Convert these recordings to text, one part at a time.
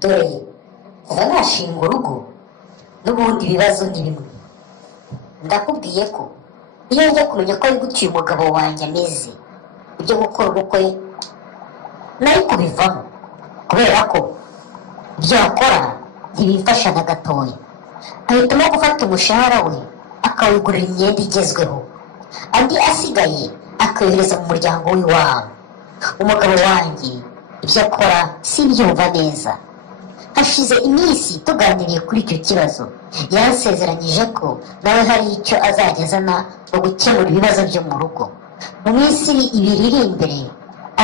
dore kuva nashinga urugo n'ubundi ibibazo ni bimwe. Ndakubwiye ko iyo njya kumenya ko ari gutyo uyu mugabo wanjye ameze, ibyo gukora ubukwe nari kubivamo, kubera ko ibyo akora ntibimfasha na gatoya. Ahitamo gufata umushahara we akawugurira imyenda igezweho, andi asigaye akayohereza mu muryango w'iwabo. Umugabo wanjye ibyo akora simbyumva neza. Hashize iminsi tuganiriye kuri icyo kibazo, yansezeranyije ko nawe hari icyo azajya azana mu gukemura ibibazo byo mu rugo. Mu minsi ibiri iri imbere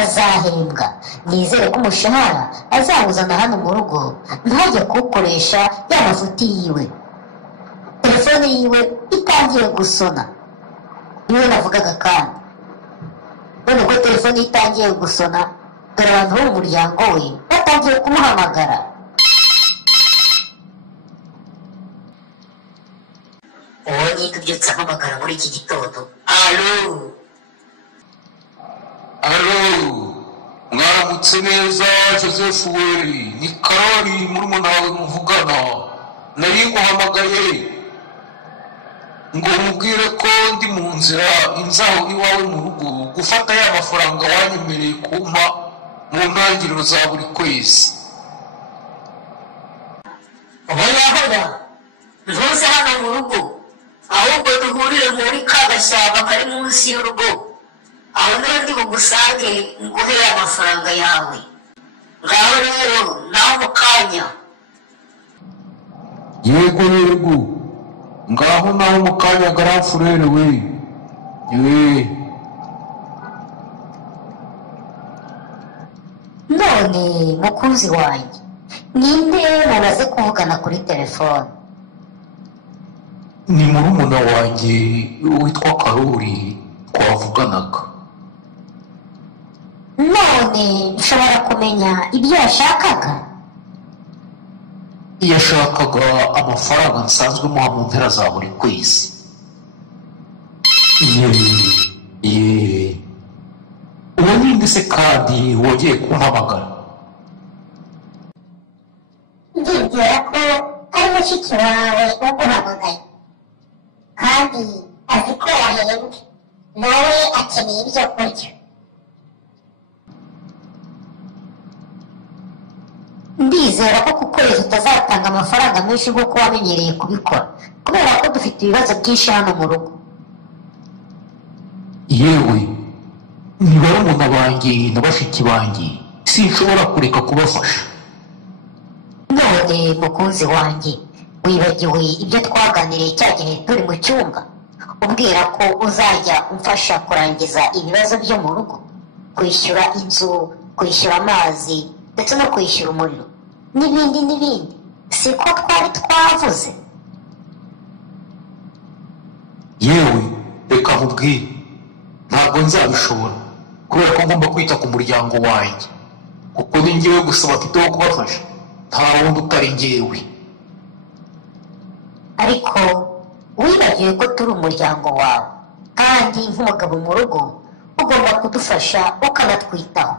azahembwa. Nizere ko umushahara azawuzana hano mu rugo, ntajya kuwukoresha ya mafuti yiwe. Telefone yiwe itangiye gusona, niwe navugaga kandi. None ubwo telefone itangiye gusona, dore abantu bo mu muryango we batangiye kumuhamagara. Uwo ni kubyutsa ampamagara muri iki gitondo. Alo, mwaramutse neza Joseph Weri, ni Karoli murumuna wawe muvugana. Nari nguhamagaye ngo mubwire ko ndi mu nzira inzaho iwawe mu rugo gufata ya mafaranga wanyemereye kumpa mu ntangiriro za buri kwezi. hoya ntuze hano mu rugo, ahubwo duhurire muri ka gashyamba kari munsi y'urugo. Aho niho ndi bugusange nguhe ya mafaranga yawe. Ngaho rero naho mu kanya. Yego, ngaho naho mu kanya garafurere we. None mukunzi wanjye, ninde mumaze kuvugana kuri telefone? Ni murumuna wanjye witwa Karoli twavuganaga. None nshobora kumenya ibyo yashakaga? Yashakaga amafaranga nsanzwe muha mu mpera za buri kwezi. Uwo ninde se kandi wongeye kumpamagara? Ndibwira ko ari mushiki wawe uguhamagaye, kandi azi ko yahembwe, nawe akeneye ibyo kurya. Ndizera ko ku kwezi utazatanga amafaranga menshi nk'uko wamenyereye kubikora, kubera ko dufite ibibazo byinshi hano mu rugo. Yewe, ni barumuna banjye na bashiki banjye, sinshobora kureka kubafasha. None mukunzi wanjye, wibagiwe ibyo twaganiriye cya gihe turi mu cyumba, umbwira ko uzajya umfasha kurangiza ibibazo byo mu rugo, kwishyura inzu, kwishyura amazi ndetse no kwishyura umuriro n'ibindi. Siko twari twavuze? Yewe, reka nkubwire, ntabwo nzabishobora, kubera ko ngomba kwita ku muryango wanjye, kuko ni njyewe gusa bafite wo kubafasha, nta wundi utari njyewe. Ariko wibagiwe ko turi umuryango wawe, kandi nk'umugabo mu rugo ugomba kudufasha ukanatwitaho.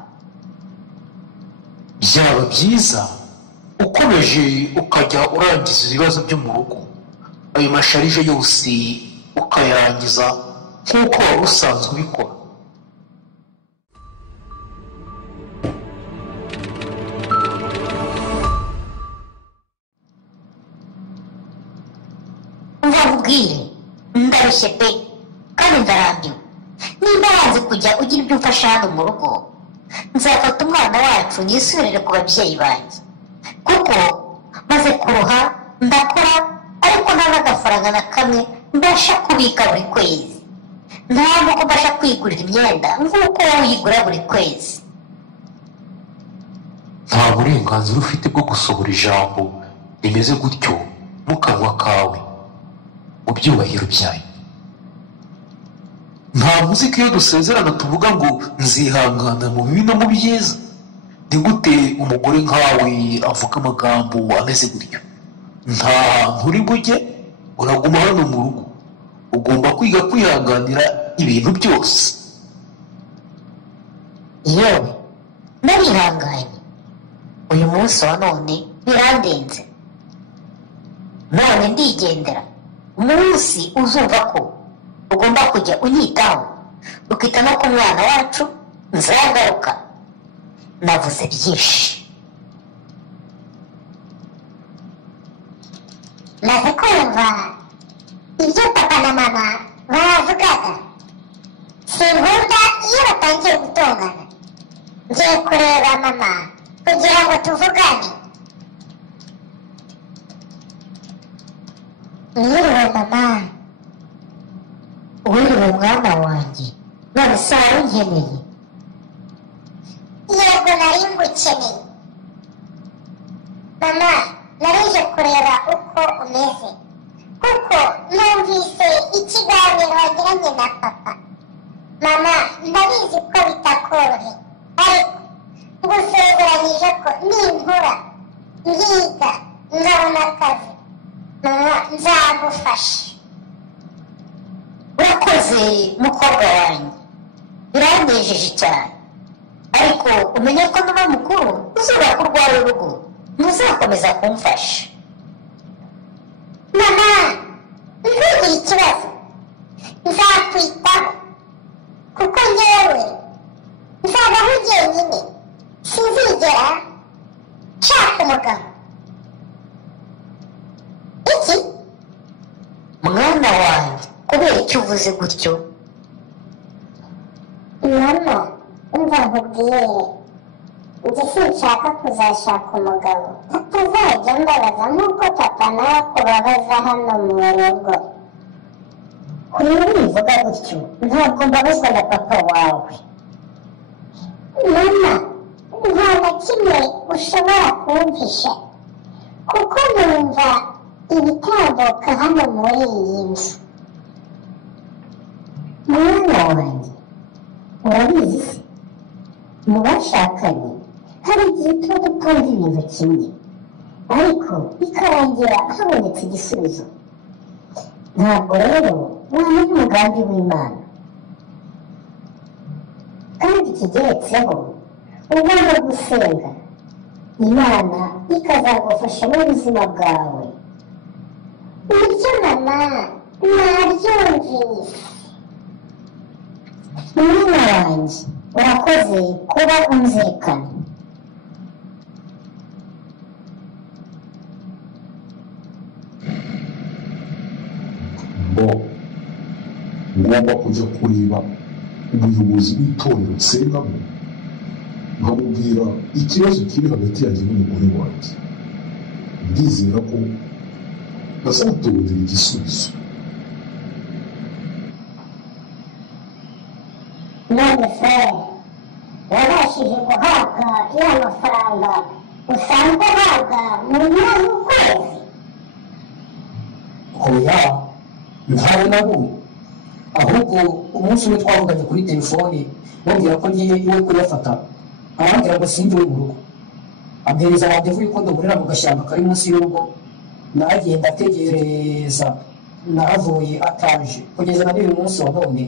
Byaba byiza ukomeje ukajya urangiza ibibazo byo mu rugo, ayo masharije yose ukayarangiza nk'uko wari usanzwe ubikora. Ndakubwire, ndarushye pe kandi ndarambiwe. Niba wanze kujya ugira ibyo umfasha hano mu rugo, nzafata umwana wacu nisubirire ku babyeyi banjye, kuko maze kuruha ndakora, ariko nta n'agafaranga na kamwe mbasha kubika buri kwezi. Nta n'uko mbasha kwigurira imyenda nk'uko wowe uyigura buri kwezi. Nta burenganzira ufite bwo gusohora ijambo rimeze gutyo mu kanwa kawe mu byubahiro byayo. Ntabwo uzi ko iyo dusezerana tuvuga ngo nzihangana mu bibi no mu byiza? Ni gute umugore nkawe avuga amagambo ameze gutyo? Nta hantu uri bujye, uraguma hano mu rugo, ugomba kwiga kwihanganira ibintu byose. Yewe narihanganye, uyu uyu munsi wa none birandenze, none ndigendera. Umunsi uzumva ko ugomba kujya unyitaho ukita no ku mwana wacu, nzagaruka. Navuze byinshi. maze kumva ibyo papa na mama bavugaga. Sinkunda iyo batangiye gutongana. Ngiye kureba mama kugira ngo tuvugane. Mwiriwe mama. Wiriwe mwana wanjye, none se wari unkeneye? Yego nari ngukeneye mama, narije kureba uko umeze kuko numvise ikiganiro wagiranye na papa. Mama, ndabizi ko bitakorohe, ariko ngusezeranyije ko ninkura ngiga nkabona akazi, mama nzagufasha. Urakoze mukobwa wanjye, biranejeje cyane, ariko umenye ko nuba mukuru uzubaka urwawe urugo, ntuzakomeza kumfasha. Mama, ntugire ikibazo, nzakwitaho kuko njyewe nzabaho jyenyine, sinzigera nshaka umugabo. Iki Mwana wanjye, kubera icyo uvuze gutyo? mama, umva nkubwire, njye sinshaka kuzashaka umugabo atazajya mbabaza nk'uko papa nawe akubabaza hano mu rugo. Kuba wivuga gutyo, ntabwo mbabazwa na papa wawe. Mama, nta na kimwe ushobora kumpisha kuko numva ibitambuka hano muri iyi nzu. Mwana wanjye, urabizi se, mu bashakanye hari igihe tuba dutumva ibintu kimwe, ariko bikarangira habonetse igisubizo. Ntabwo rero wamenya umugambi w'Imana, kandi kigeretseho ugomba gusenga Imana ikazagufasha mu buzima bwawe. Nibyo mama, nabyumvise. Mwana wanjye, urakoze kuba unzirikana. Ngomba kujya kureba umuyobozi w'itorero nsengamo nkamubwira ikibazo kiri hagati yanjye n'umugore wanjye. Ndizera ko bazatubonera igisubizo. None se wabashije guhabwa ya mafaranga usanzwe uhabwa mu mpera z'ukwezi? Oya, ntawe nabonye, ahubwo umunsi umwe twavuganye kuri telefone bambwira ko ngiye iwe kuyafata, arambwira ngo sinjye mu rugo, ampereza randevu yuko ndahurira mu gashyamba kari munsi y'urugo. Nagenda ategereza, nahavuye ataje, kugeza na n'uyu munsi wa none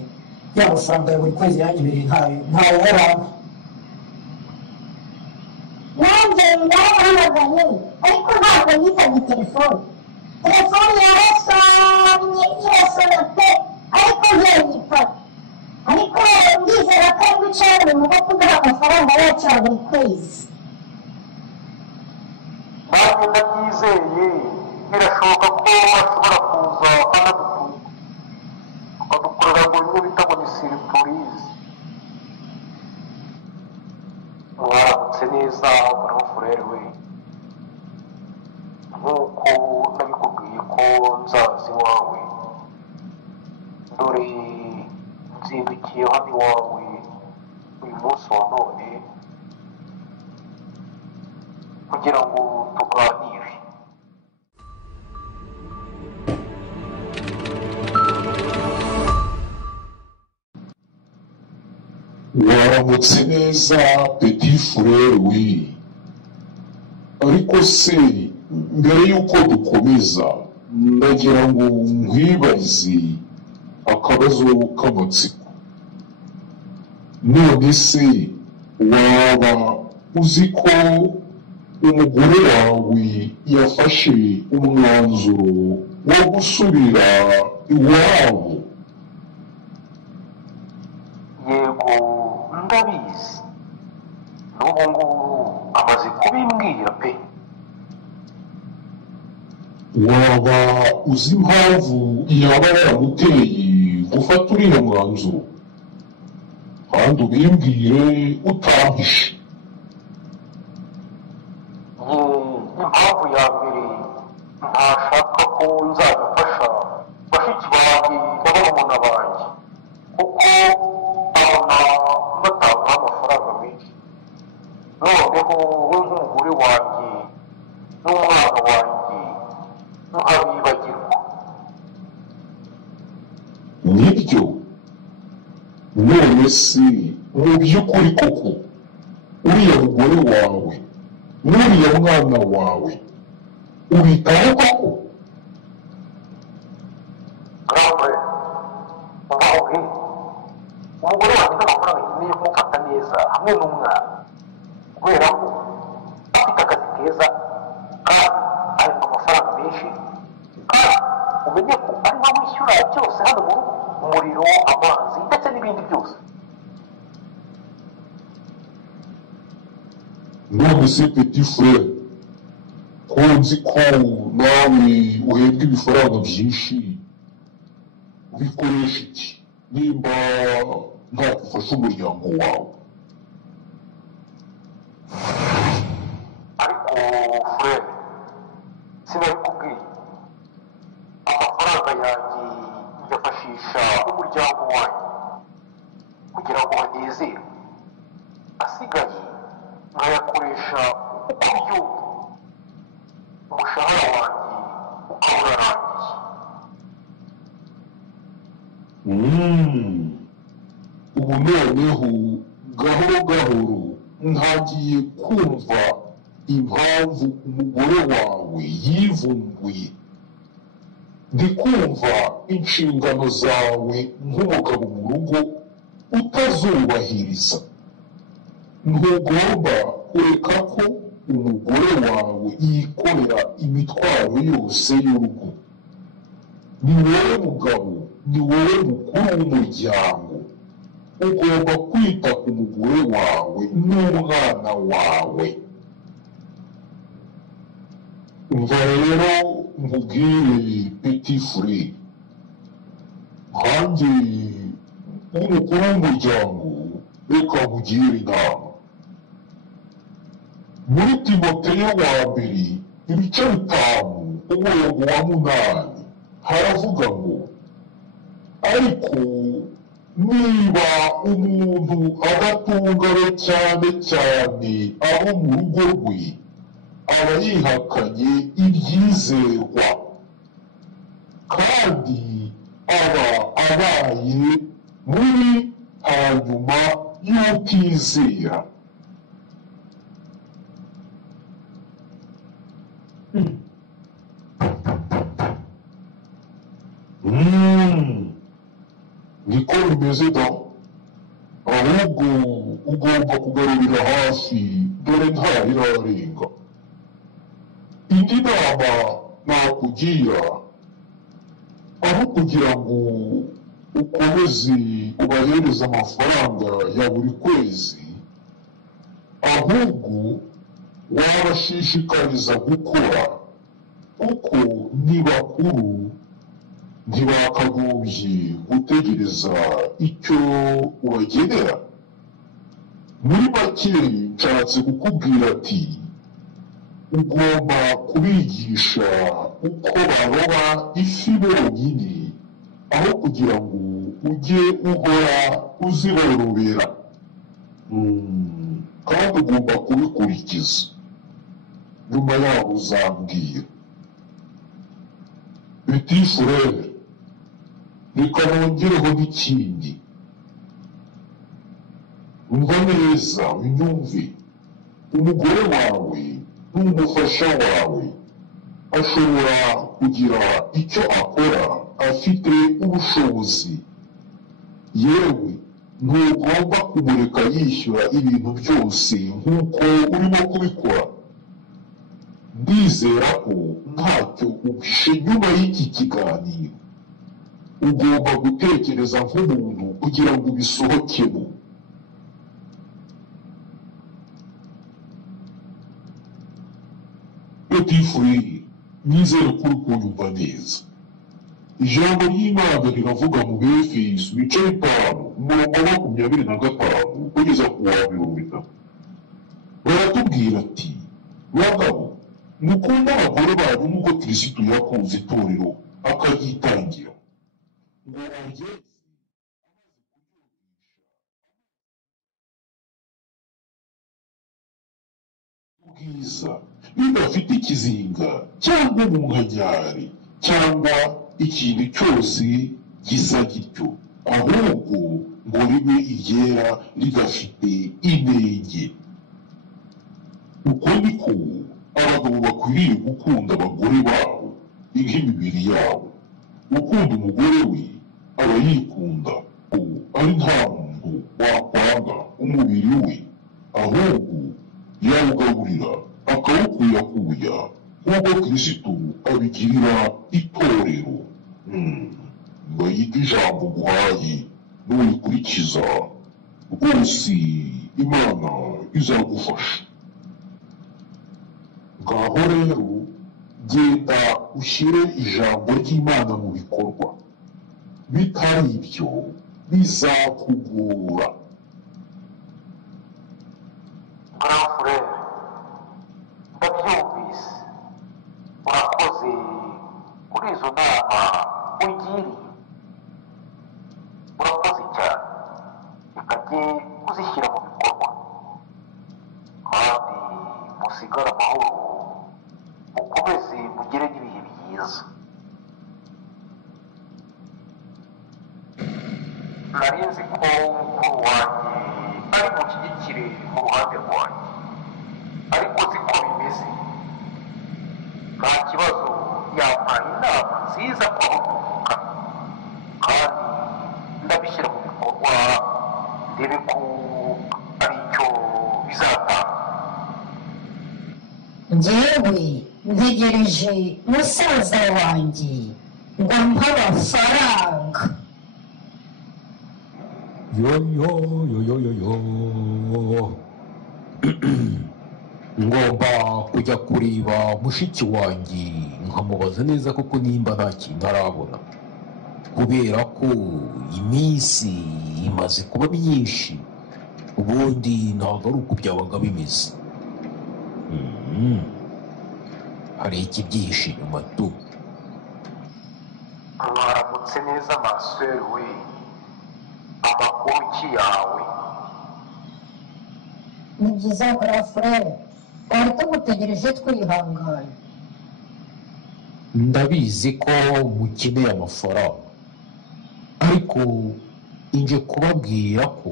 ya mafaranga ya buri kwezi yanyemereye ntawe yaramba. Nanjye narahamagaye ariko ntabwo yitabye telefone. Telefone yarasomye irasoma pe, ariko ntiyayifata. Ariko ndizera ko ari gucana mu bwo kuduha amafaranga yacu ya buri kwezi. nanjye ndabyizeye, birashoboka ko ashobora kuza akadukorera ngo bimwe bita ngo ni siripurize. Mwaramutse neza barafurere we, nk'uko nabikubwiye ko nzaza iwawe, dore nzindukiye hano iwawe uyu munsi wa none kugira ngo tuganire. Waramutse neza petit frere we, ariko se mbere y'uko dukomeza ndagira ngo nkwibarize akabazo k'amatsiko. None se waba uzi ko umugore wawe yafashe umwanzuro wo gusubira iwabo? yego ndabizi, n'ubu ngubu amaze kubimbwira pe. waba uzi impamvu yaba yaramuteye gufata uriya mwanzuro? kandi ubimbwire utampishe. impamvu ya mbere, ntashaka ko nzabifasha bashiki banjye n'abana banjye, kuko abona batanga amafaranga menshi. noneho we nk'umugore wanjye n'umwana wanjye nkabibagirwa. nibyo? none se mu by'ukuri koko uriya mugore wawe n'uriya mwana wawe ubitaho koko? Nawe ubaho umugore wanjye n'amafaranga nkeneye kumufata neza hamwe n'umwana, kubera ko afite akazi keza kandi arimo amafaranga menshi, kandi umenye ko arimo wishyura byose hano mu rugo, umuriro, amazi ndetse n'ibindi byose. none se petit frere, ko nzi ko nawe uhembwa ibifaranga byinshi, ubikoresha iki nimba ntagufasha umuryango wawe? ariko frere, sinabikubwiye, amafaranga yanjye nyafashisha umuryango wanjye kugira ngo banezerwe, asigaye nkayakoresha uko byumva, umushahara wanjye ukaba urarangiye. ubu noneho gahoro gahoro ntagiye kumva impamvu umugore wawe yivumbuye. ndi kumva inshingano zawe nk'umugabo mu rugo utazubahiriza. ntugomba kureka ko umugore wawe yikorera imitwaro yose y'urugo. ni wowe mugabo, ni wowe mukuru w'umuryango. ugomba kwita ku mugore wawe n'umwana wawe. umva rero nkubwire petit frere, nkanjye nk'umukuru w'umuryango reka nkugire inama. muri timoteyo wa mbere ibice 5 umurongo wa 8 haravuga ngo, ariko niba umuntu adatungawe cyane cyane abo mu rugo rwe, aba yihakanye ibyizerwa, kandi aba abaye muri hanyuma y'utizera. niko bimeze da. ahubwo ugomba kugarurira hafi, dore ntarirarenga. indi nama nakugira, aho kugira ngo ukomeze ubahereze amafaranga ya buri kwezi, ahubwo wabashishikariza gukora, kuko ni bakuru, ntibakagombye gutegereza icyo ubagenera. muri make nshatse kukubwira ati, ugomba kubigisha uko baroba ifi bonyine, aho kugira ngo ujye uhora uziborobera. kandi ugomba kubikurikiza. nyuma yaho uzambwira. petit frere, reka nongereho n'ikindi. umva neza unyumve. umugore wawe n'umufasha wawe ashobora kugira icyo akora afite ubushobozi. yewe ntugomba kumureka yishyura ibintu byose nk'uko urimo kubikora. ndizera ko ntacyo uhishe nyuma y'iki kiganiro. Ugomba gutekereza nk'umuntu kugira ngo ubisohokemo. Petit frere, nizere ko uri kunyumva neza. Ijambo ry'Imana riravuga mu Befeso ibice 5 umurongo wa 25 kugeza ku wa 30. Baratubwira ati, bagabo, mukunde abagore banyu nk'uko Kristo yakunze itorero akaryitangira, ngo arye bwiza bidafite ikizinga cyangwa umunkanyari cyangwa ikintu cyose gisa gityo, ahubwo ngo ribe iryera ridafite inenge. Uko niko abagabo bakwiriye gukunda abagore babo nk'imibiri yabo. Ukunda umugore we aba yikunda, ari nta muntu wakwanga umubiri we, ahubwo yawugaburira akawukuyakuya nk'uko Kristo abigirira itorero. Bayita ijambo guhaye n'urikurikiza rwose Imana izagufasha. Ngaho rero genda ushyire ijambo ry'Imana mu bikorwa, bitari ibyo bizakugora. Grand frère, ndabyumvise, urakoze kuri izo nama ungiriye, urakoze cyane, reka jye kuzishyira mu bikorwa, kandi musigare amahoro, mukomeze mugire n'ibihe byiza. Nari nzi ko mukuru wanjye ari bunshyigikire mu ruhande rwanjye, ariko siko bimeze. Nta kibazo, yampaye inama nziza kuruhuka, kandi ndabishyira mu bikorwa ndebe ko ari icyo bizatanga. njyewe ntegereje musaza wanjye ngo ampe amafaranga. ngomba kujya kureba mushiki wanjye nkamubaza neza koko nimba nta kintu arabona, kubera ko iminsi imaze kuba myinshi, ubundi ntabwo ari uko byabaga bimeze. hari ikibyihishe inyuma tu. Mwaramutse neza maseri we, amakuru ki yawe? Ni byiza grand frere, twari tugutegereje twihanganye. ndabizi ko mukeneye amafaranga, ariko inje kubabwira ko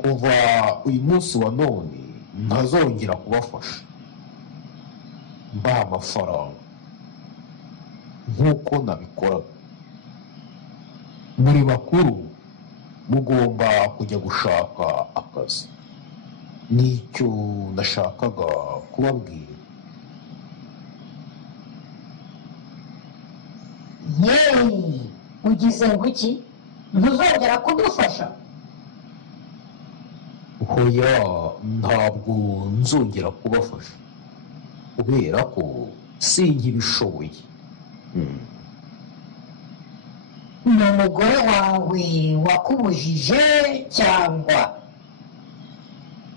kuva uyu munsi wa none ntazongera kubafasha mbaha amafaranga nk'uko nabikoraga. muri bakuru mugomba kujya gushaka akazi, nicyo nashakaga kubabwira. yeee, ugize ngo iki? ntuzongera kudufasha? hoya, ntabwo nzongera kubafasha kubera ko sinkibishoboye. ni umugore wawe wakubujije cyangwa?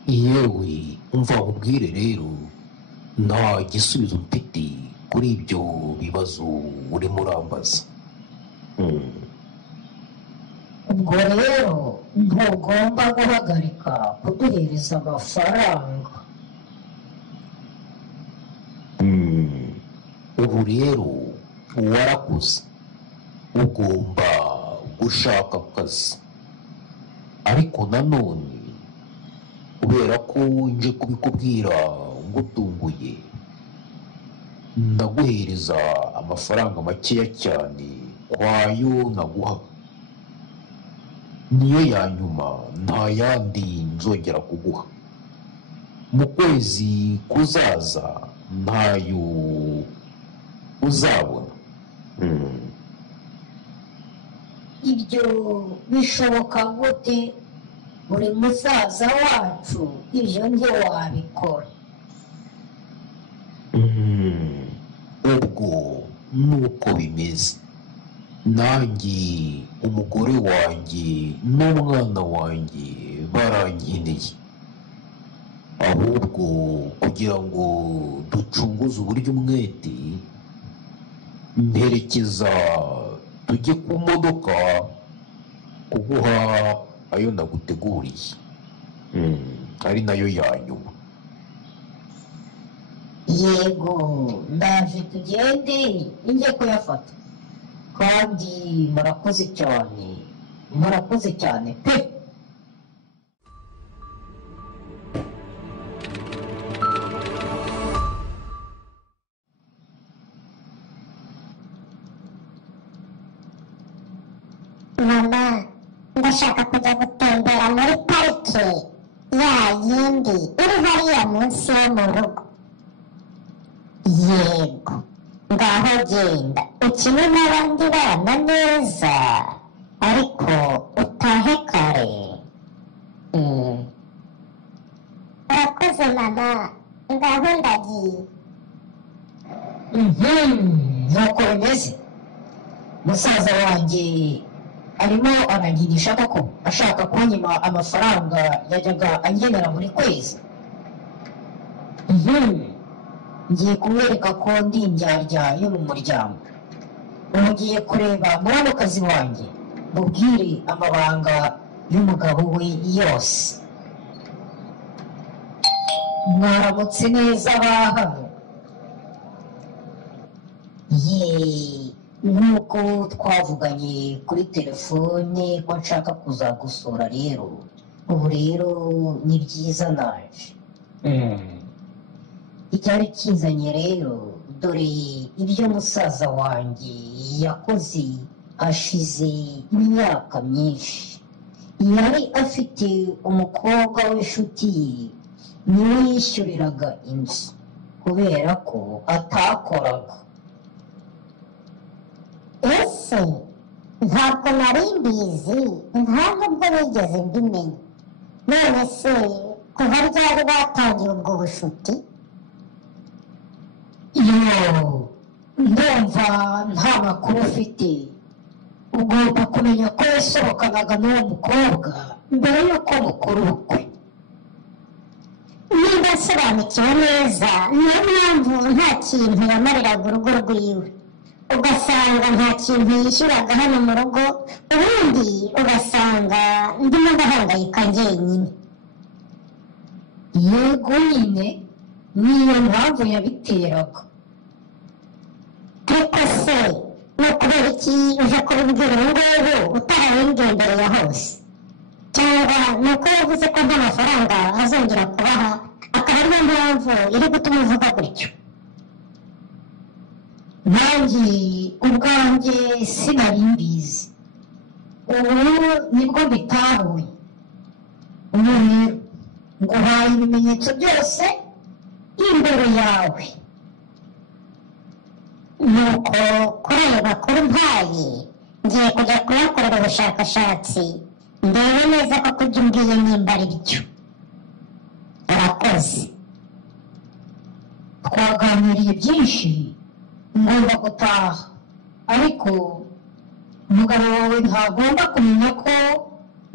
yewe umva nkubwire rero, nta gisubizo mfite kuri ibyo bibazo urimo urambaza. ubwo rero ntugomba guhagarika kuduhereza amafaranga. ubu rero warakuze, ugomba gushaka akazi, ariko nanone kubera ko nje kubikubwira ngutunguye, ndaguhereza amafaranga makeya cyane kwayo naguhaga. niyo ya nyuma, nta yandi nzongera kuguha. mu kwezi kuzaza ntayo uzabona. ibyo bishoboka gute? buri musaza wacu ibyo ntiwabikora. ubwo nuko bimeze, nanjye umugore wanjye n'umwana wanjye barankeneye, ahubwo kugira ngo ducunguze uburyo umwete, mperekeza tujye ku modoka kuguha ayo naguteguriye, ari nayo ya nyuma. yego, ndaje tugende njye kuyafata. kandi murakoze cyane, murakoze cyane pe. mama, ndashaka kujya gutembera muri parike ya yindi iri hariya munsi yo mu rugo. yego, ngaho genda ukine n'abandi bana neza, ariko utahe kare. urakoze mama, ngaho ndagiye. nuko bimeze. musaza wanjye arimo arangirisha koko, ashaka kunyima amafaranga yajyaga angenera buri kwezi. ngiye kumwereka ko ndi indyarya yo mu muryango. ubu ngiye kureba muramukazi wanjye, mubwire amabanga y'umugabo we yose. mwaramutse neza ba hano. nk'uko twavuganye kuri telefone ko nshaka kuzagusura, rero ubu rero ni byiza naje. icyari kizanye rero, dore ibyo musaza wanjye yakoze hashize imyaka myinshi. yari afite umukobwa w'inshuti ye, niwe yishyuriraga inzu kubera ko atakoraga. ese ntabwo nari mbizi, nta nubwo nigeze mbimenya. none se kuva ryari batangiye ubwo bushuti? ndumva nta makuru ufite. ugomba kumenya ko yasohokanaga n'uwo mukobwa mbere y'uko mukora ubukwe. niba asobanukiwe neza, niyo mpamvu nta kintu yamariraga urugo rwiwe, ugasanga nta kintu yishyuraga hano mu rugo, ubundi ugasanga ndimo ndahangayika njyenyine. yego nyine, niyo mpamvu yabiteraga. ariko se ni ukubera iki uje kubibwira ubu ngubu utarabimbwiye mbere ya hose? cyangwa ni uko yavuze ko nta mafaranga azongera kubaha, akaba ariyo mpamvu iri gutuma uvuga gutyo? nanjye ubwanjye sinari mbizi, ubu nibwo mbitahuye. none nguhaye ibimenyetso byose imbere yawe. nuko kuri ayo makuru mpaye ngiye kujya kuyakorera ubushakashatsi, ndebe neza ko kubyo umbwiye nimba ari byo. urakoze. twaganiriye byinshi, ngomba gutaha, ariko umugabo wawe ntagomba kumenya ko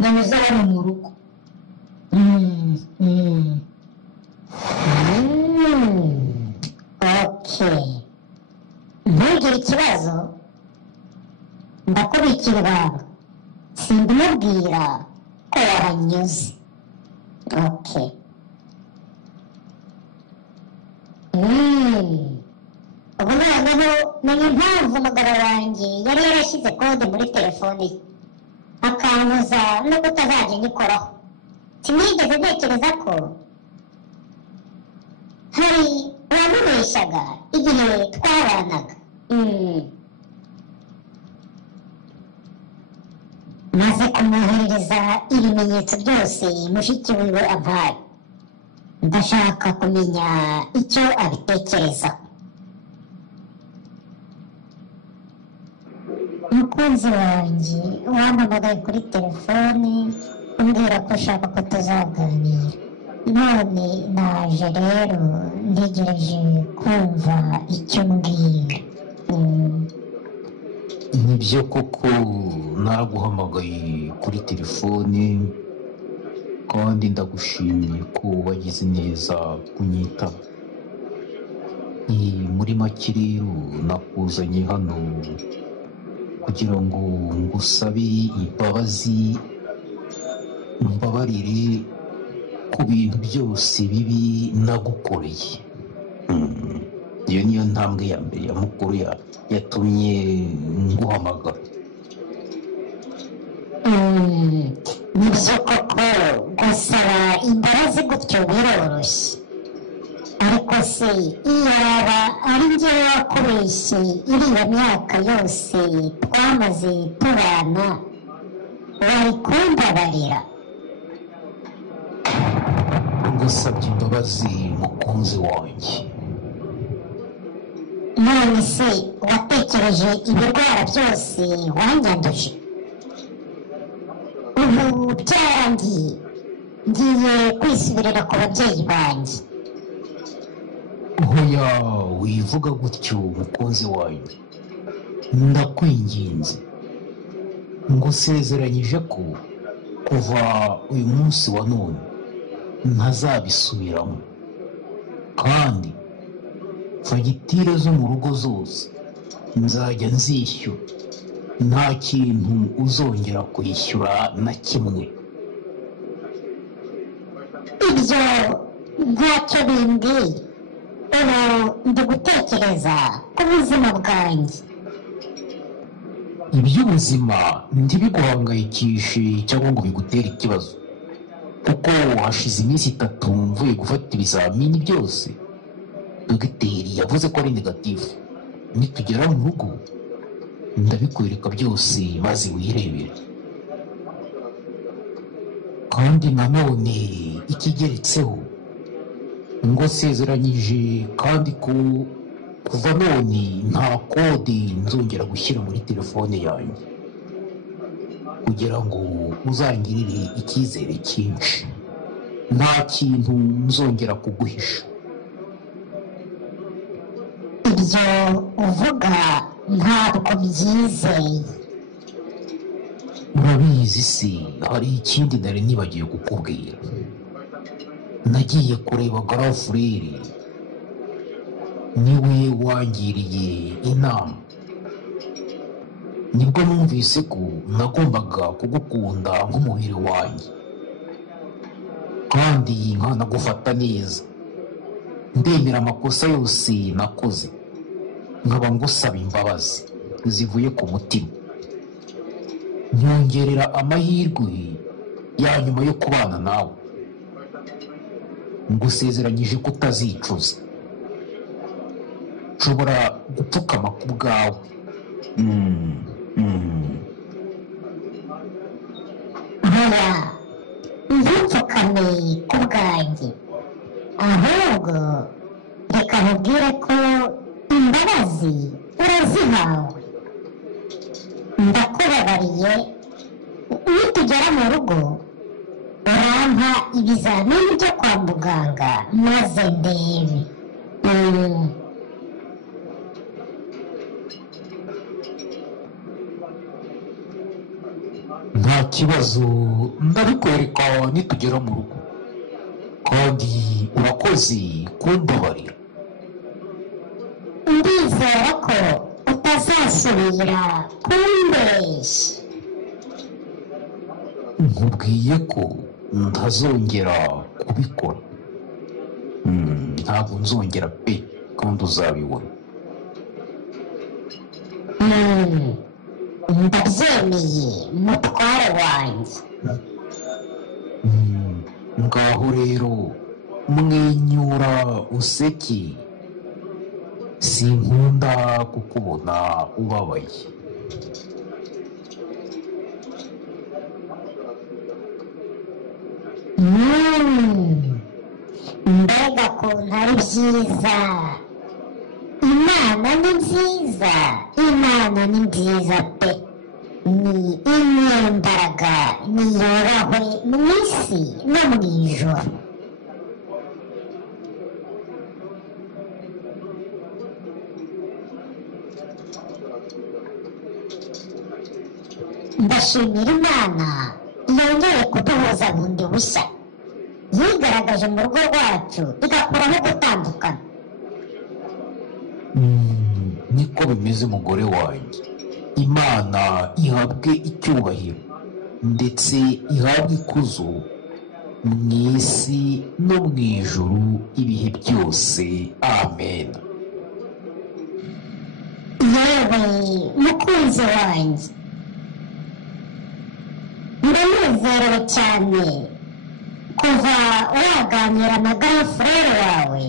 nanyuze hano mu rugo. okay, ntugire ikibazo, ndakubikira ibanga, sindimubwira ko wahanyuze. okay. ubu noneho menya impamvu umugabo wanjye yari yarashyize kode muri telefoni ye, akambuza no kutazajya nyikoraho. sinigeze ntekereza ko hari uwamubeshyaga igihe twabanaga. maze kumwoherereza ibimenyetso byose mushiki wiwe ampaye, ndashaka kumenya icyo abitekerezaho. Mukunzi wanjye wampamagaye kuri telefone umbwira ko ushaka ko tuzaganira, none naje rero ntegereje kumva icyo umbwira. nibyo koko naraguhamagaye kuri telefone kandi ndagushimiye ko wagize neza kunyitaba. Muri make rero nakuzanye hano kugira ngo ngusabe imbabazi, mbabarire ku bintu byose bibi nagukoreye. Iyo niyo ntambwe ya mbere ya mukuru yatumye nguhamagara. Nibyo koko gusaba imbabazi gutyo biroroshye, ariko se iyo yaba ari njye wakubeshye iriya myaka yose twamaze tubana, wari kumbabarira? Ngusabye imbabazi mukunzi wanjye. None se watekereje ibirwara byose wanyanduje? Ubu byarangiye, ngiye kwisubirira ku babyeyi banjye. Hoya wivuga gutyo mukunzi wanjye, ndakwinginze. Ngusezeranyije ko kuva uyu munsi wa none ntazabisubiramo, kandi fagitire zo mu rugo zose nzajya nzishyura, nta kintu uzongera kwishyura na kimwe. Ibyo ntacyo bimbwiye, ubu ndi gutekereza ku buzima bwanjye. Iby'ubuzima ntibiguhangayikishe cyangwa ngo bigutere ikibazo, kuko hashize iminsi 3 mvuye gufata ibizamini byose dogiteri yavuze ko ari negatifu. Nitugera mu rugo ndabikwereka byose maze wirebere. Kandi nanone ikigeretseho, ngo sezeranyije kandi ko kuva none nta kode nzongera gushyira muri telefone yanjye, kugira ngo uzangirire icyizere cyinshi. Nta kintu nzongera kuguhisha. Ibyo uvuga ntabwo byizeye. Urabizi se, hari ikindi nari nibagiye kukubwira. Nagiye kureba garafurere, niwe wangiriye inama. Nibwo numvise ko nagombaga kugukunda nk'umubiri wanjye, kandi nkanagufata neza. Ndemera amakosa yose nakoze, nkaba ngusaba imbabazi zivuye ku mutima. Nyongerera amahirwe ya nyuma yo kubana nawe. Ngusezeranyije ko utazicuza. Nshobora gupfukama ku bwawe. Hoya, ntupfukame ku bwanjye, ahubwo reka nkubwire ko imbabazi urazihawe. Ndakubabariye, nitugera mu rugo urampa ibizamini byo kwa muganga maze ndebe. Nta kibazo, ndabikwereka nitugera mu rugo. Kandi urakoze kumbabarira. Ndizera ko utazasubira kumbeshya. Nkubwiye ko ntazongera kubikora. Ntabwo nzongera pe, kandi uzabibona. Ndabyemeye mutware wanjye. Ngaho rero mwenyura useke, sinkunda kukubona ubabaye. ukuntu ari byiza. Imana ni nziza, Imana ni nziza pe. Ni inyembaraga, ni yubahwe mu isi no mu ijoro. Ndashimira Imana yongeye kuduhuza bundi bushya, yigaragaje mu rugo rwacu igakuraho gutandukana. niko bimeze mugore wanjye. Imana ihabwe icyubahiro ndetse ihabwe ikuzo mu isi no mu ijuru ibihe byose. Amen. Yewe mukunzi wanjye, ndanezerewe cyane kuva waganira na garafurere wawe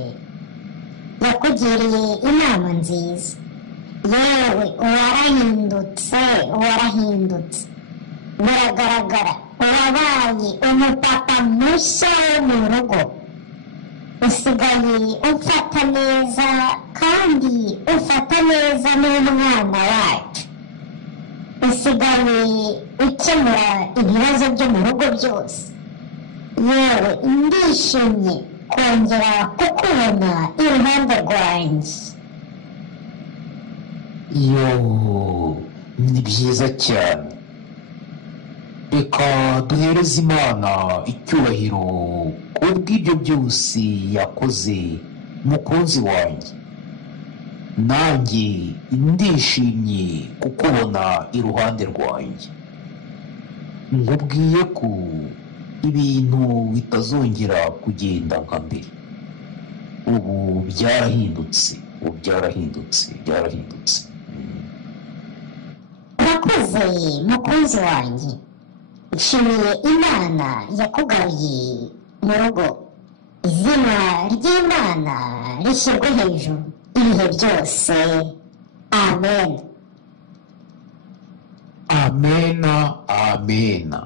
yakugiriye inama nziza. Yewe warahindutse, warahindutse, biragaragara, wabaye umupapa mushya wo mu rugo. Usigaye umfata neza kandi ufata neza n'umwana wacu. Usigaye ukemura ibibazo byo mu rugo byose. Yewe ndishimye kongera kukubona iruhande rwanjye. Yo, ni byiza cyane. Reka duhereze Imana icyubahiro kubw'ibyo byose yakoze mukunzi wanjye. Nanjye ndishimye kukubona iruhande rwanjye. Nkubwiye ko ibintu bitazongera kugenda nka mbere. Ubu byarahindutse, byarahindutse. Urakoze mukunzi wanjye, nshimiye Imana yakugaruye mu rugo. Izina ry'Imana rishyirwe hejuru ibihe byose. Amen. Amena, amena.